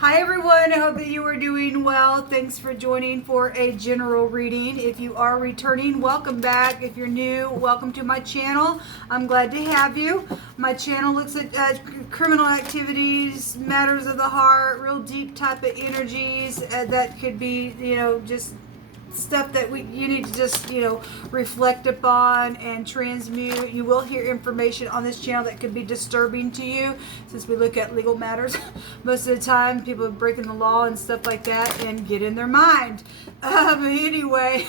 Hi everyone, I hope that you are doing well. Thanks for joining for a general reading. If you are returning, welcome back. If you're new, welcome to my channel. I'm glad to have you. My channel looks at criminal activities, matters of the heart, real deep type of energies that could be, just stuff that you need to just reflect upon and transmute. You will hear information on this channel that could be disturbing to you, since we look at legal matters most of the time. People are breaking the law and stuff like that and get in their mind. Anyway,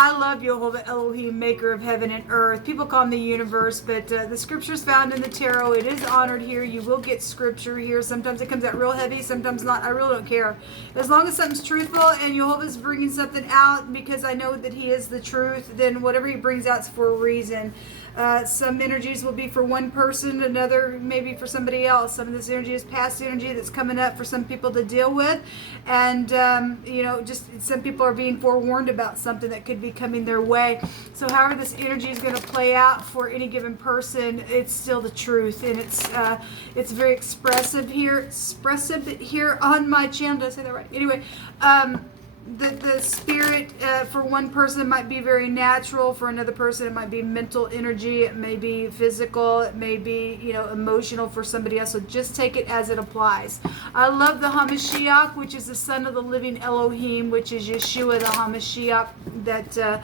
I love Yehovah Elohim, maker of heaven and earth. People call him the universe, but the scriptures found in the tarot, it is honored here. You will get scripture here. Sometimes it comes out real heavy, sometimes not. I really don't care. As long as something's truthful and Yehovah's bringing something out because I know that he is the truth, then whatever he brings out is for a reason. Some energies will be for one person, another maybe for somebody else. Some of this energy is past energy that's coming up for some people to deal with. And, just some people are being forewarned about something that could be coming their way. So however this energy is going to play out for any given person, it's still the truth. And it's very expressive here on my channel. Did I say that right? Anyway, the spirit for one person it might be very natural. For another person it might be mental energy, it may be physical, it may be emotional for somebody else. So just take it as it applies. I love the HaMashiach, which is the son of the living Elohim, which is Yeshua the HaMashiach that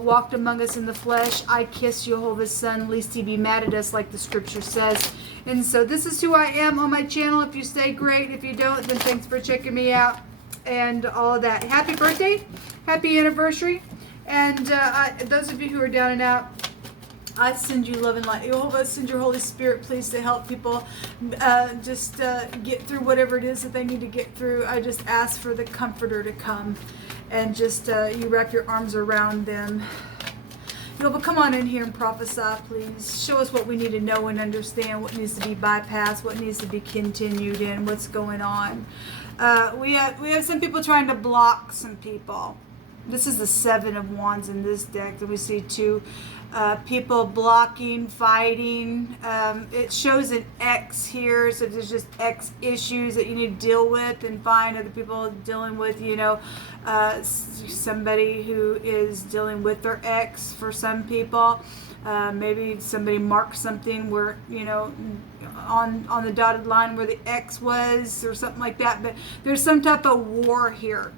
walked among us in the flesh. I kiss Jehovah's son lest he be mad at us, like the scripture says. And so this is who I am on my channel. If you stay, great. If you don't, then thanks for checking me out and all of that. Happy birthday, happy anniversary. And those of you who are down and out, I send you love and light. Jehovah, send your Holy Spirit, please, to help people just get through whatever it is that they need to get through. I just ask for the Comforter to come and just you wrap your arms around them. Jehovah, come on in here and prophesy, please. Show us what we need to know and understand, what needs to be bypassed, what needs to be continued in, what's going on. We have some people trying to block some people. This is the Seven of Wands in this deck, and we see two people blocking, fighting. It shows an X here, so there's just X issues that you need to deal with and find other people dealing with, somebody who is dealing with their X for some people. Maybe somebody marked something where, on the dotted line where the X was or something like that. But there's some type of war here.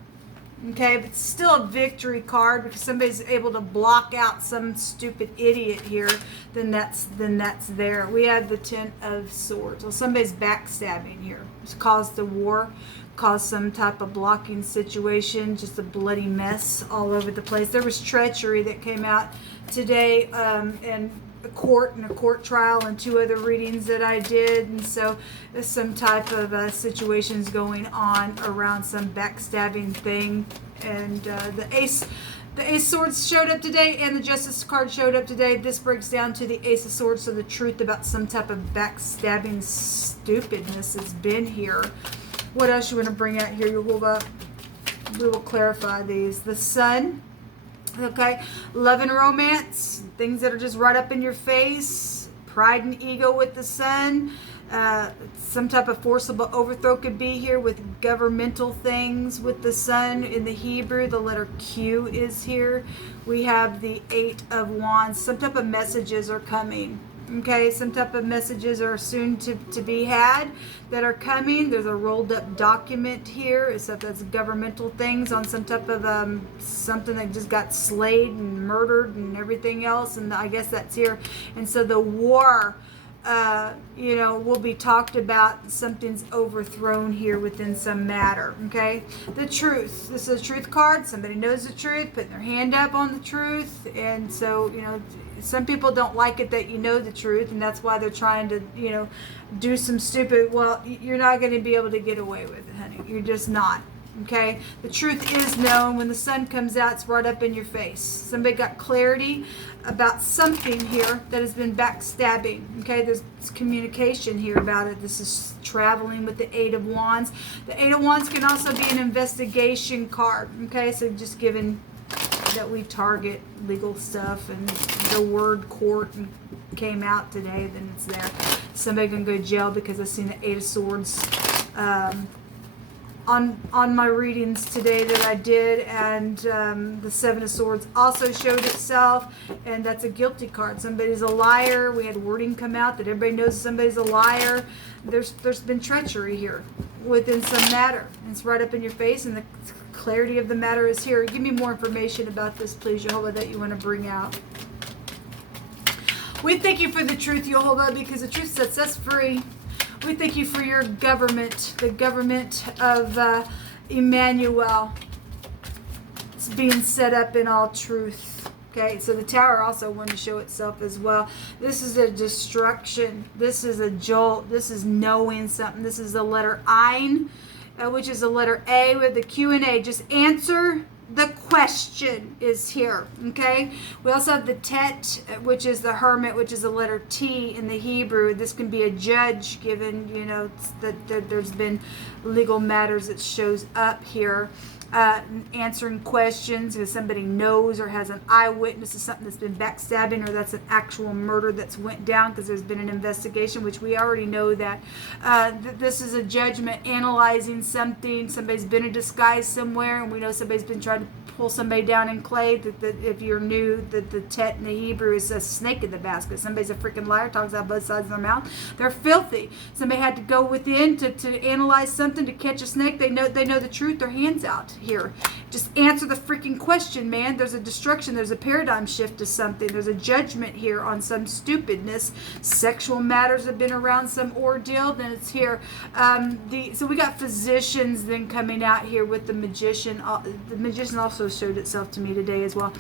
Okay, but it's still a victory card because somebody's able to block out some stupid idiot here. Then that's there. We have the Ten of Swords. Well, somebody's backstabbing here. It's caused a war, caused some type of blocking situation, just a bloody mess all over the place. There was treachery that came out today, and a court trial and two other readings that I did, and so there's some type of situations going on around some backstabbing thing. And the Ace Swords showed up today, and the Justice card showed up today. This breaks down to the Ace of Swords, so the truth about some type of backstabbing stupidness has been here. What else you want to bring out here, Yehovah? We will clarify these. The Sun. Okay, love and romance, things that are just right up in your face, pride and ego with the Sun. Some type of forcible overthrow could be here with governmental things with the Sun. In the Hebrew, the letter Q is here. We have the Eight of Wands. Some type of messages are coming. Okay, some type of messages are soon to be had that are coming. There's a rolled up document here. It's that's governmental things on some type of something that just got slayed and murdered and everything else. And I guess that's here. And so the war, will be talked about. Something's overthrown here within some matter. Okay, the truth. This is a truth card. Somebody knows the truth, putting their hand up on the truth. And so, some people don't like it that you know the truth, and that's why they're trying to, do some stupid. Well, you're not going to be able to get away with it, honey. You're just not. Okay, the truth is known. When the sun comes out, it's right up in your face. Somebody got clarity about something here that has been backstabbing. Okay, there's communication here about it. This is traveling with the Eight of Wands. The Eight of Wands can also be an investigation card. Okay, so just given that we target legal stuff and the word court came out today, then it's there. Somebody gonna go to jail because I've seen the Eight of Swords on my readings today that I did, and the Seven of Swords also showed itself, and that's a guilty card. Somebody's a liar. We had wording come out that everybody knows somebody's a liar. There's been treachery here within some matter. It's right up in your face, and the clarity of the matter is here. Give me more information about this, please, Jehovah, that you want to bring out. We thank you for the truth, Jehovah, because the truth sets us free. We thank you for your government, the government of Emmanuel. It's being set up in all truth. Okay, so the Tower also wanted to show itself as well. This is a destruction. This is a jolt. This is knowing something. This is the letter Ein, which is the letter A with the Q&A. Just answer the question is here. Okay, we also have the Tet, which is the Hermit, which is the letter T in the Hebrew. This can be a judge, given, you know, that there's been legal matters that shows up here. Answering questions if somebody knows or has an eyewitness to something that's been backstabbing, or that's an actual murder that's went down because there's been an investigation, which we already know that this is a judgment analyzing something. Somebody's been in disguise somewhere, and we know somebody's been trying to pull somebody down in clay. That if you're new, that the Tet in the Hebrew is a snake in the basket. Somebody's a freaking liar, talks out both sides of their mouth. They're filthy. Somebody had to go within to analyze something, to catch a snake. They know the truth. Their hands out here. Just answer the freaking question, man. There's a destruction. There's a paradigm shift to something. There's a judgment here on some stupidness. Sexual matters have been around some ordeal. Then it's here. So we got physicians then coming out here with the magician. The magician also showed itself to me today as well.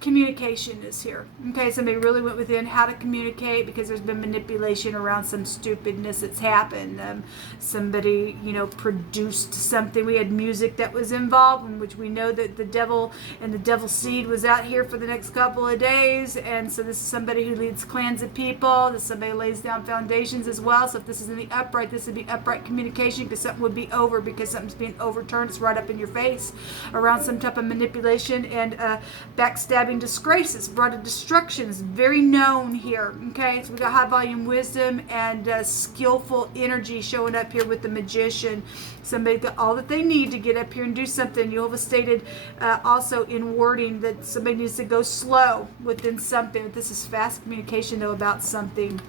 Communication is here. Okay, somebody really went within how to communicate, because there's been manipulation around some stupidness that's happened. Somebody, you know, produced something. We had music that was involved, in which we know that the devil and the devil seed was out here for the next couple of days. And so this is somebody who leads clans of people. This is somebody who lays down foundations as well. So if this is in the upright, this would be upright communication, because something would be over, because something's being overturned. It's right up in your face around some type of manipulation and backstabbing disgrace. It's brought a destruction. It's very known here. Okay, so we got high volume wisdom and skillful energy showing up here with the magician. Somebody got all that they need to get up here and do something. Jehovah stated also in wording that somebody needs to go slow within something. This is fast communication, though, about something.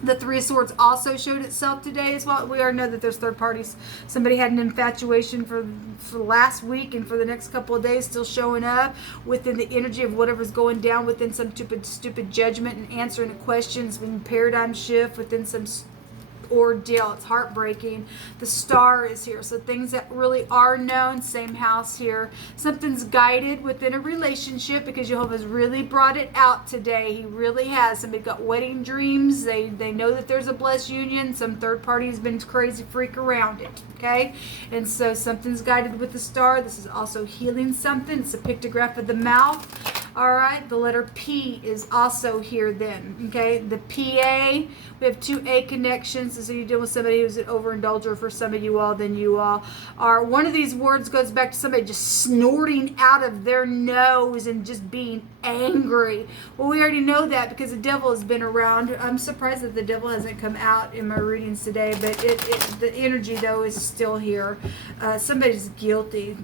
The Three of Swords also showed itself today as well. We already know that there's third parties. Somebody had an infatuation for last week and for the next couple of days, still showing up within the energy of whatever's going down within some stupid judgment and answering the questions, within paradigm shift, within some ordeal. It's heartbreaking. The Star is here. So things that really are known. Same house here. Something's guided within a relationship, because Jehovah's really brought it out today. He really has. Somebody got wedding dreams. They know that there's a blessed union. Some third party has been crazy freak around it. Okay? And so something's guided with the Star. This is also healing something. It's a pictograph of the mouth. All right, the letter P is also here then, okay? The PA, we have two A connections. So you deal with somebody who's an overindulger. For some of you all, then you all are. One of these words goes back to somebody just snorting out of their nose and just being angry. Well, we already know that because the devil has been around. I'm surprised that the devil hasn't come out in my readings today, but the energy, though, is still here. Somebody's guilty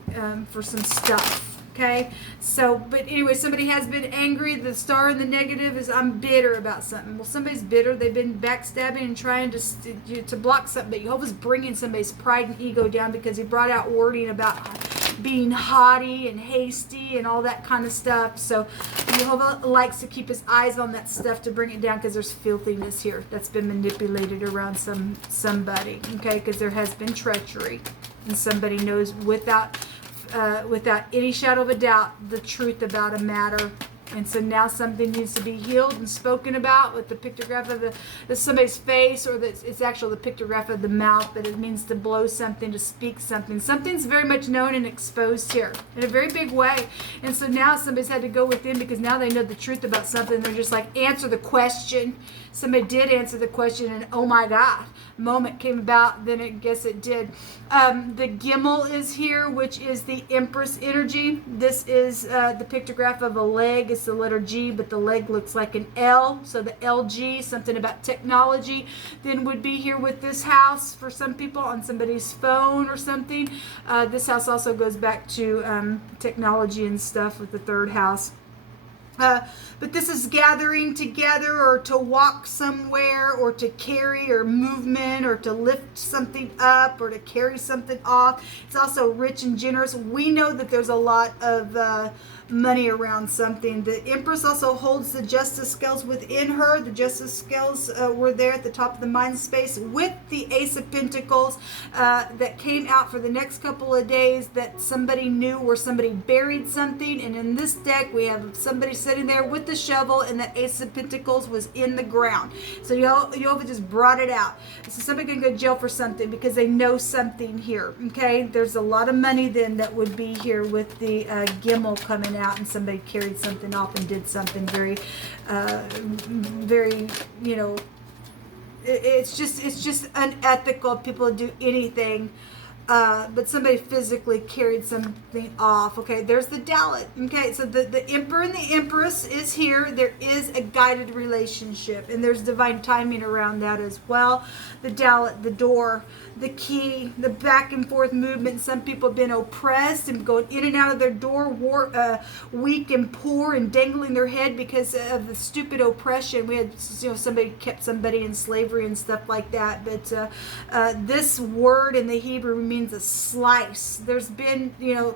for some stuff. Okay, so, but anyway, somebody has been angry. The Star in the negative is I'm bitter about something. Well, somebody's bitter. They've been backstabbing and trying to block something. But Jehovah's bringing somebody's pride and ego down, because he brought out wording about being haughty and hasty and all that kind of stuff. So Jehovah likes to keep his eyes on that stuff to bring it down, because there's filthiness here that's been manipulated around somebody. Okay, because there has been treachery, and somebody knows without any shadow of a doubt the truth about a matter. And so now something needs to be healed and spoken about with the pictograph of somebody's face, or it's actually the pictograph of the mouth, but it means to blow something, to speak something. Something's very much known and exposed here in a very big way. And so now somebody's had to go within, because now they know the truth about something. They're just like, answer the question. Somebody did answer the question, and oh my God, moment came about, then I guess it did. The Gimel is here, which is the Empress energy. This is the pictograph of a leg. It's the letter G, but the leg looks like an L. So the LG, something about technology, then would be here with this house for some people on somebody's phone or something. This house also goes back to technology and stuff with the third house. But this is gathering together, or to walk somewhere, or to carry, or movement, or to lift something up, or to carry something off. It's also rich and generous. We know that there's a lot of money around something. The Empress also holds the Justice scales within her. The Justice scales were there at the top of the mind space with the Ace of Pentacles that came out for the next couple of days, that somebody knew where somebody buried something. And in this deck, we have somebody sitting there with the shovel, and the Ace of Pentacles was in the ground. So Yehovah just brought it out. So somebody can go to jail for something because they know something here. Okay, there's a lot of money then that would be here with the Gimel coming out, and somebody carried something off and did something very, very, you know, it's just unethical. People do anything. But somebody physically carried something off. Okay, there's the Dalit. Okay, so the Emperor and the Empress is here. There is a guided relationship, and there's divine timing around that as well. The Dalit, the door, the key, the back and forth movement. Some people have been oppressed and going in and out of their door, weak and poor and dangling their head because of the stupid oppression. We had, you know, somebody kept somebody in slavery and stuff like that. But this word in the Hebrew means a slice. There's been, you know,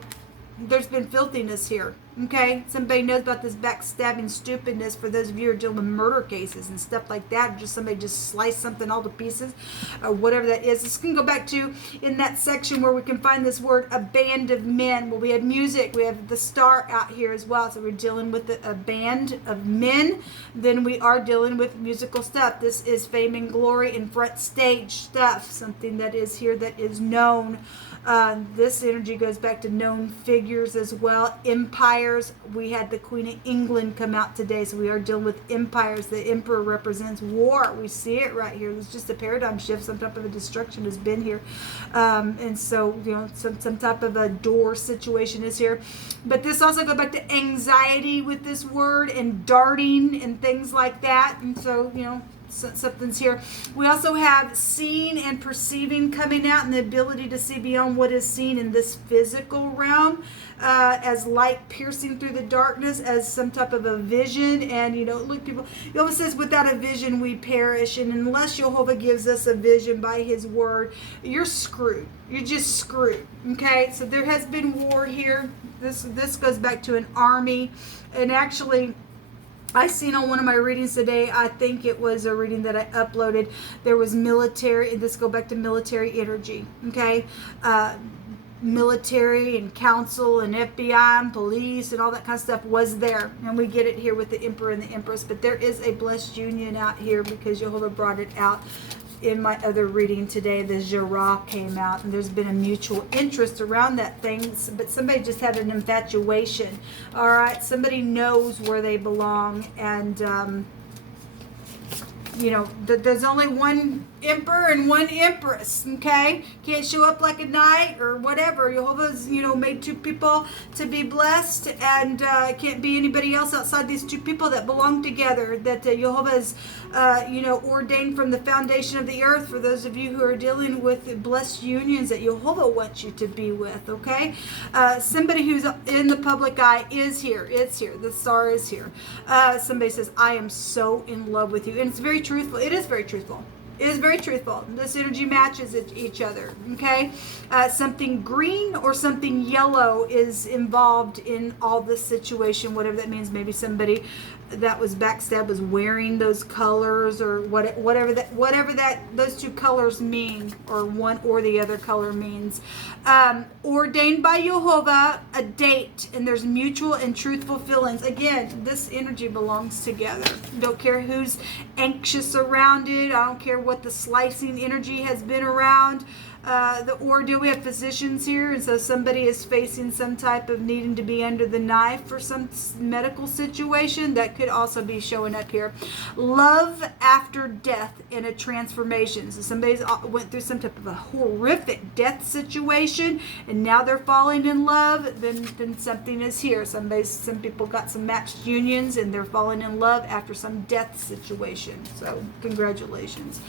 there's been filthiness here. Okay, somebody knows about this backstabbing stupidness for those of you who are dealing with murder cases and stuff like that, or just somebody just sliced something all to pieces, or whatever that is. This can go back to in that section where we can find this word, a band of men. Well, we have music, we have the star out here as well, so we're dealing with a band of men. Then we are dealing with musical stuff. This is fame and glory and front stage stuff, something that is here that is known. This energy goes back to known figures as well. Empires. We had the Queen of England come out today, so we are dealing with empires. The Emperor represents war. We see it right here. It's just a paradigm shift. Some type of a destruction has been here, and so, you know, some type of a door situation is here. But this also goes back to anxiety with this word, and darting and things like that. And so, you know, something's here. We also have seeing and perceiving coming out, and the ability to see beyond what is seen in this physical realm, as light piercing through the darkness, as some type of a vision. And, you know, look, people, Yehovah says, without a vision we perish, and unless Yehovah gives us a vision by his word, you're screwed. You're just screwed. Okay, so there has been war here. This goes back to an army, and actually, I seen on one of my readings today, I think it was a reading that I uploaded, there was military, and this go back to military energy, okay? Military and council and FBI and police and all that kind of stuff was there. And we get it here with the Emperor and the Empress. But there is a blessed union out here because Yehovah brought it out. In my other reading today, the ZSVFKBQ came out, and there's been a mutual interest around that thing, but somebody just had an infatuation. All right, somebody knows where they belong, and you know, there's only one Emperor and one Empress, okay? Can't show up like a knight or whatever. Yehovah's, you know, made two people to be blessed, and it can't be anybody else outside these two people that belong together, that Yehovah's, you know, ordained from the foundation of the earth for those of you who are dealing with blessed unions that Yehovah wants you to be with, okay? Somebody who's in the public eye is here. It's here. The star is here. Somebody says, I am so in love with you. And it's very truthful. It is very truthful. It is very truthful. This energy matches each other, okay? Something green or something yellow is involved in all this situation, whatever that means. Maybe somebody that was backstabbed was wearing those colors, or whatever that those two colors mean, or one or the other color means. Ordained by Yehovah, a date, and there's mutual and truthful feelings. Again, this energy belongs together. Don't care who's anxious around it. I don't care what the slicing energy has been around. the ordeal. We have physicians here, and so somebody is facing some type of needing to be under the knife for some medical situation. That could also be showing up here. Love after death in a transformation. So somebody's went through some type of a horrific death situation, and now they're falling in love. Then something is here. Some people got some matched unions, and they're falling in love after some death situation. So congratulations.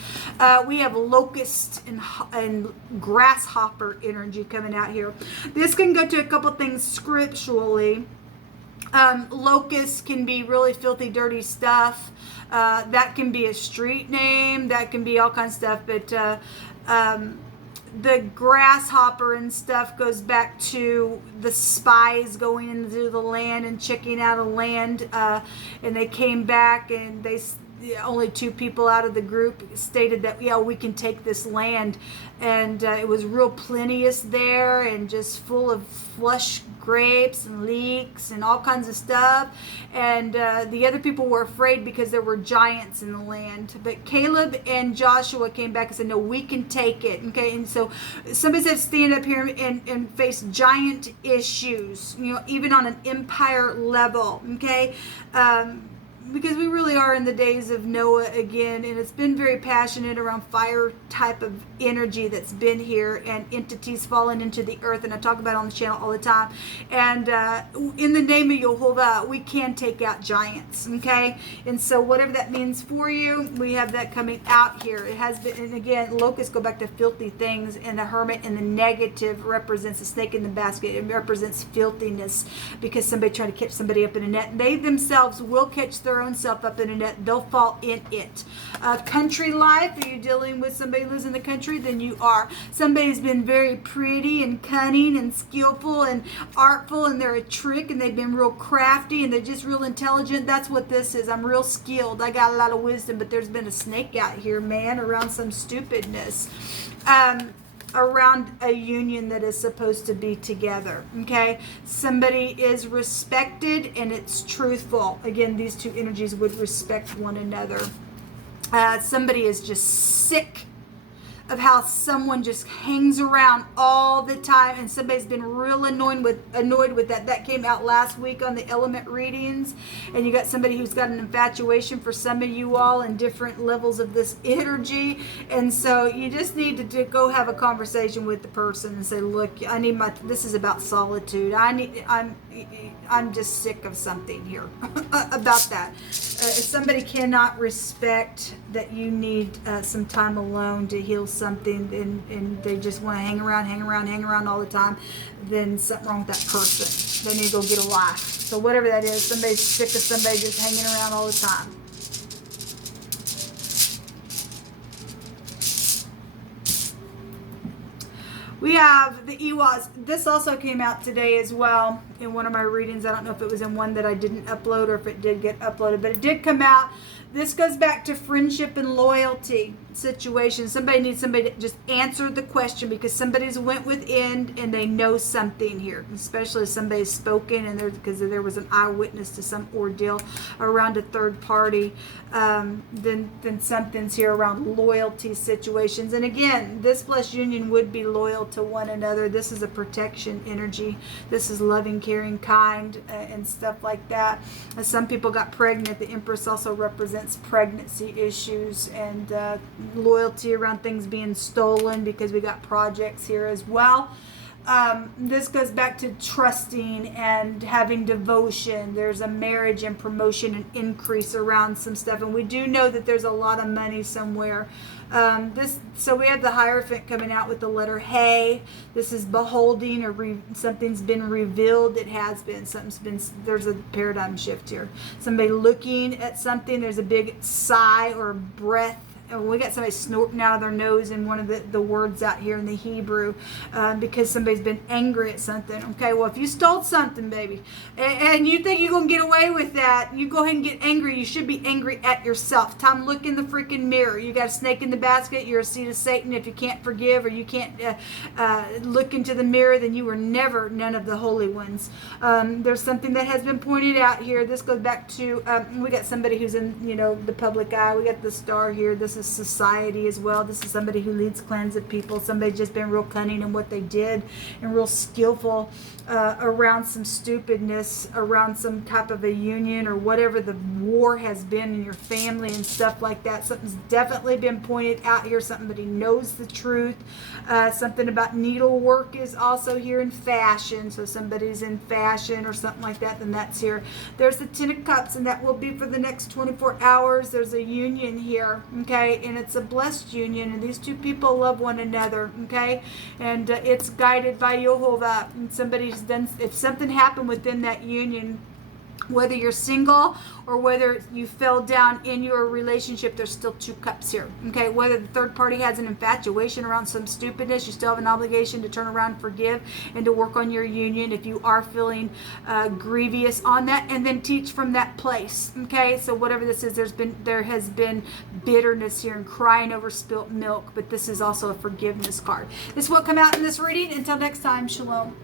We have locust and grasshopper energy coming out here. This can go to a couple things scripturally. Locust can be really filthy, dirty stuff. That can be a street name. That can be all kinds of stuff. But the grasshopper and stuff goes back to the spies going into the land and checking out a land. And they came back, and only 2 people out of the group stated that, yeah, we can take this land. And it was real plenteous there, and just full of flush grapes and leeks and all kinds of stuff. And the other people were afraid because there were giants in the land. But Caleb and Joshua came back and said, no, we can take it. Okay, and so somebody said stand up here and face giant issues, even on an empire level. Okay, because we really are in the days of Noah again, and it's been very passionate around fire type of energy that's been here, and entities falling into the earth, and I talk about it on the channel all the time. And in the name of YHVH, we can take out giants, okay? And so whatever that means for you, we have that coming out here. It has been, and again, locusts go back to filthy things, and the hermit in the negative represents a snake in the basket. It represents filthiness, because somebody trying to catch somebody up in a net. They themselves will catch their own self up in a net. They'll fall in it. Country life, are you dealing with somebody who lives in the country? Then you are. Somebody's been very pretty and cunning and skillful and artful, and they're a trick, and they've been real crafty, and they're just real intelligent. That's what this is. I'm real skilled. I got a lot of wisdom, but there's been a snake out here, man, around some stupidness. Around a union that is supposed to be together. Okay, somebody is respected and it's truthful. Again, these 2 energies would respect one another. Somebody is just sick of how someone just hangs around all the time, and somebody's been real annoyed with that. That came out last week on the element readings, and you got somebody who's got an infatuation for some of you all in different levels of this energy. And so you just need to go have a conversation with the person and say, look, this is about solitude. I'm just sick of something here about that. If somebody cannot respect that you need some time alone to heal something, and they just want to hang around all the time, then something wrong with that person. They need to go get a life. So whatever that is, somebody's sick of somebody just hanging around all the time. We have the YHVH'S. This also came out today as well in one of my readings. I don't know if it was in one that I didn't upload or if it did get uploaded, but it did come out. This goes back to friendship and loyalty situation. Somebody needs somebody to just answer the question, because somebody's went within and they know something here, especially if somebody's spoken and because there was an eyewitness to some ordeal around a third party. Then something's here around loyalty situations. And again, this blessed union would be loyal to one another. This is a protection energy. This is loving, caring, kind, and stuff like that. Some people got pregnant. The Empress also represents pregnancy issues and loyalty around things being stolen, because we got projects here as well. This goes back to trusting and having devotion. There's a marriage and promotion and increase around some stuff, and we do know that there's a lot of money somewhere. So we have the Hierophant coming out with the letter Hey. This is beholding, or something's been revealed. It has been. There's a paradigm shift here. Somebody looking at something. There's a big sigh or breath. We got somebody snorting out of their nose in one of the words out here in the Hebrew, because somebody's been angry at something. Okay, well, if you stole something, baby, and you think you're going to get away with that, you go ahead and get angry. You should be angry at yourself. Time, look in the freaking mirror. You got a snake in the basket. You're a seed of Satan. If you can't forgive, or you can't look into the mirror, then you were never none of the holy ones. There's something that has been pointed out here. This goes back to, we got somebody who's in, the public eye. We got the star here. This is society as well. This is somebody who leads clans of people. Somebody just been real cunning in what they did and real skillful around some stupidness, around some type of a union or whatever the war has been in your family and stuff like that. Something's definitely been pointed out here. Somebody knows the truth. Something about needlework is also here in fashion. So somebody's in fashion or something like that, then that's here. There's the 10 of Cups, and that will be for the next 24 hours. There's a union here, okay, and it's a blessed union, and these two people love one another, okay, and it's guided by YHVH. And somebody's done, if something happened within that union, whether you're single or whether you fell down in your relationship, there's still 2 cups here. Okay, whether the third party has an infatuation around some stupidness, you still have an obligation to turn around, forgive, and to work on your union if you are feeling grievous on that, and then teach from that place. Okay, so whatever this is, there has been bitterness here and crying over spilt milk, but this is also a forgiveness card. This will come out in this reading. Until next time, shalom.